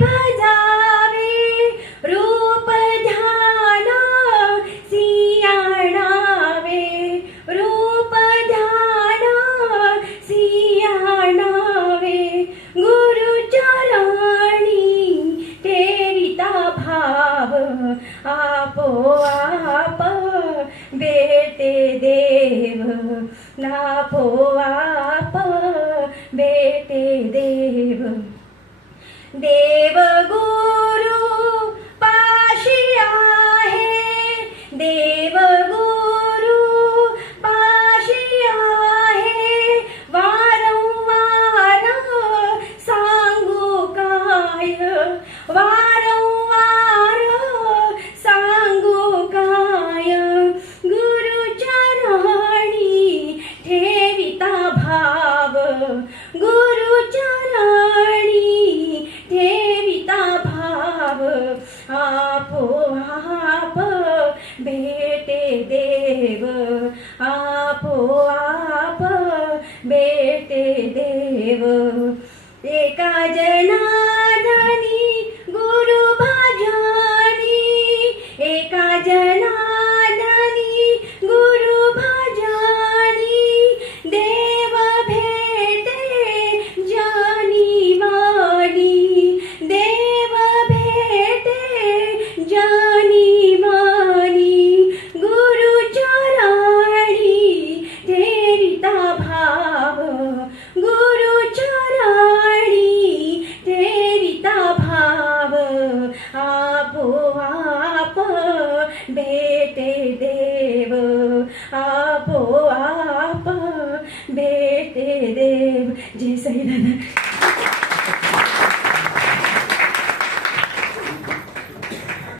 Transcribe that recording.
भजावे रूप ध्यान सियाणावे रूप ध्यान सियाणावे गुरुचरणी ठेविता भाव आपोआप भेटे देव आपोआप भेटे देव देव गुरु पाशी आहे देव गुरु पाशी आहे वारंवार सांगू काय वारंवार सांगू काय गुरुचरणी ठेविता भाव गुरुचरणी ठेविता भाव आपो